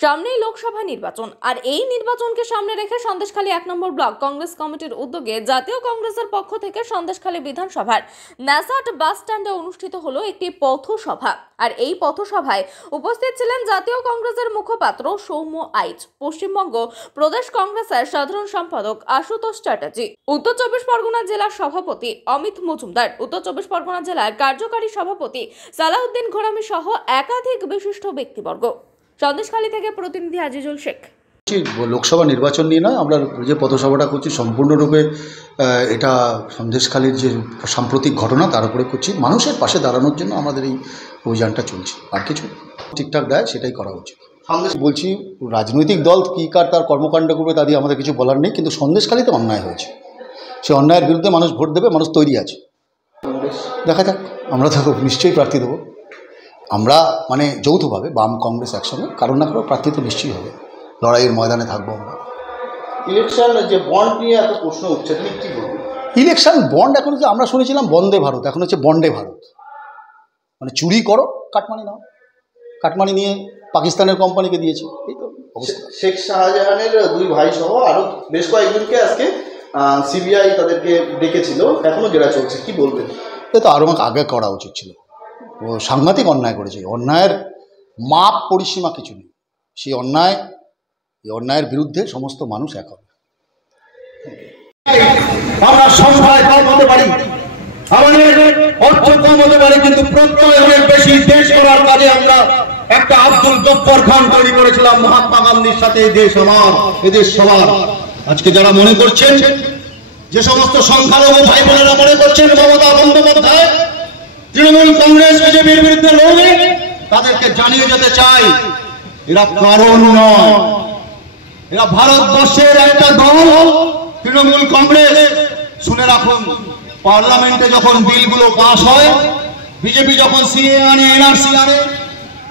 সামনেই লোকসভা নির্বাচন আর এই নির্বাচনকে সামনে রেখে সন্দেশখালী 1 নম্বর ব্লক কংগ্রেস কমিটির উদ্যোগে জাতীয় কংগ্রেসের পক্ষ থেকে সন্দেশখালী বিধানসভার নাসাট বাস স্ট্যান্ডে অনুষ্ঠিত হলো একটি পথসভা। আর এই পথসভায় উপস্থিত ছিলেন জাতীয় কংগ্রেসের মুখপাত্র সৌম্য আইচ, পশ্চিমবঙ্গ প্রদেশ কংগ্রেসের সাধারণ সম্পাদক আশুতোষ চ্যাটার্জি, উত্তর 24 পরগনা জেলার সভাপতি অমিত মজুমদার, উত্তর 24 পরগনা জেলার কার্যকারী সভাপতি সালাউদ্দিন ঘোরামি সহ একাধিক বিশিষ্ট ব্যক্তিবর্গ। সন্দেশখালী থেকে প্রতিনিধি আজিজুল শেখ। লোকসভা নির্বাচন নিয়ে নয়, আমরা যে পথসভাটা করছি সম্পূর্ণরূপে এটা সন্দেশখালীর যে সাম্প্রতিক ঘটনা তার উপরে করছি। মানুষের পাশে দাঁড়ানোর জন্য আমাদের এই অভিযানটা চলছে, আর কিছু ঠিকঠাক দেয় সেটাই করা উচিত। বলছি, রাজনৈতিক দল কী কার তার কর্মকাণ্ড করবে তা দিয়ে আমাদের কিছু বলার নেই, কিন্তু সন্দেশখালীতে অন্যায় হয়েছে, সে অন্যায়ের বিরুদ্ধে মানুষ ভোট দেবে, মানুষ তৈরি আছে। দেখা যাক, আমরা তো নিশ্চয়ই প্রার্থী দেবো। আমরা মানে যৌথভাবে বাম কংগ্রেস একসঙ্গে কারণ না কারো প্রার্থী তো নিশ্চয়ই হবে, লড়াইয়ের ময়দানে থাকবো আমরা। ইলেকশন যে বন্ড নিয়ে এত প্রশ্ন উঠছে, তুমি কী বলবো? ইলেকশন বন্ড এখন হচ্ছে, আমরা শুনেছিলাম বন্দে ভারত, এখন হচ্ছে বন্ডে ভারত। মানে চুরি করো, কাটমানি নাও, কাটমানি নিয়ে পাকিস্তানের কোম্পানিকে দিয়েছে, এই তো অবস্থা। শেখ শাহজাহানের দুই ভাই সহ আরও বেশ কয়েকজনকে আজকে সিবিআই তাদেরকে ডেকেছিল, এখনও জেরা চলছে, কি বলবেন? এ তো আরও আমাকে আগে করা উচিত ছিল। ও সাংঘাতিক অন্যায় করেছে, অন্যায়ের মাপ পরিসীমা কিছু নেই। সেই অন্যায়ের বিরুদ্ধে সমস্ত মানুষ এক হবে। আমরা সংখ্যায় কম হতে পারি, আমাদের অর্থ কম হতে পারে, কিন্তু প্রত্যয় অনেক বেশি। দেশ করার কাজে আমরা একটা আব্দুল গফফর খান তৈরি করেছিলাম মহাত্মা গান্ধীর সাথে। এই দেশ আমার, এদেশ সবার। আজকে যারা মনে করছেন, যে সমস্ত সংখ্যালঘু ভাই বোনেরা মনে করছেন মমতা বন্দ্যোপাধ্যায় তৃণমূল কংগ্রেস বিজেপির বিরুদ্ধে লড়বে, তাদেরকে জানিয়ে যেতে চাই, এরা কারণ নয়, এরা ভারতবর্ষের একটা দল তৃণমূল কংগ্রেস। শুনে রাখুন, পার্লামেন্টে যখন বিলগুলো পাস হয়, বিজেপি যখন সিএ আনে, এনআরসি আনে,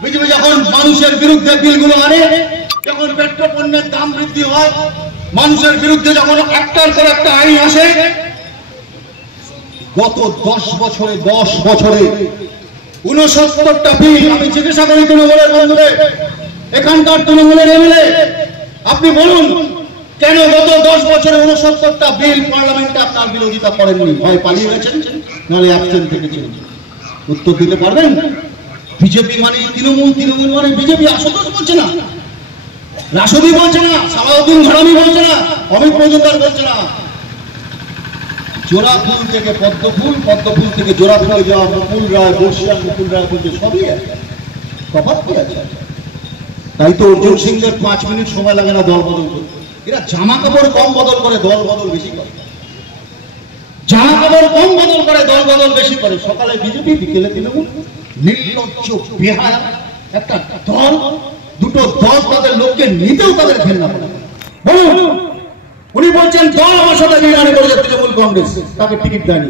বিজেপি যখন মানুষের বিরুদ্ধে বিলগুলো আনে, যখন পেট্রোল পণ্যের দাম বৃদ্ধি হয়, মানুষের বিরুদ্ধে যখন একটার পর একটা আইন আসে, গত 10 বছরে 69টা বিল। আমি জিজ্ঞাসা করি তৃণমূলের বন্ধুদের, এখানকার তৃণমূলের এমএলএ, আপনি বলুন কেন গত 10 বছরে 69টা বিল পার্লামেন্টে আপনার বিরোধিতা করেননি? হয় পালিয়ে গেছেন, নাহলে অ্যাবসেন্ট থেকেছেন। উত্তর দিতে পারবেন? বিজেপি মানে তৃণমূল, তৃণমূল মানে বিজেপি। আশুতোষ বলছে না, রাশদি বলছে না, সালাউদ্দিন ঘোরামি বলছে না, অমিত মজুমদার বলছে না। জোড়া ফুল থেকে পদ্মফুল, পদ্মফুল থেকে জোড়া ফুলে যাওয়া মুকুল রায়, বর্ষিয়ান মুকুল রায় বলছে, সবই আছে, তফাৎ কি আছে? তাই তো অর্জুন সিংয়ের 5 মিনিট সময় লাগে না দল বদল করতে। এরা জামা কাপড় কম বদল করে, দল বদল বেশি করে। জামা কাপড় কম বদল করে, দল বদল বেশি করে। সকালে বিজেপি, বিকেলে তৃণমূল। নির্লজ্জ বেহায়া একটা দল, দুটো দল তাদের লোককে নিতেও তাদের ঘেন্না করে। বলুন, উনি বলছেন দল আমার সাথে বিরিয়ানি করে তৃণমূল কংগ্রেস, তাকে টিকিট দেয়নি।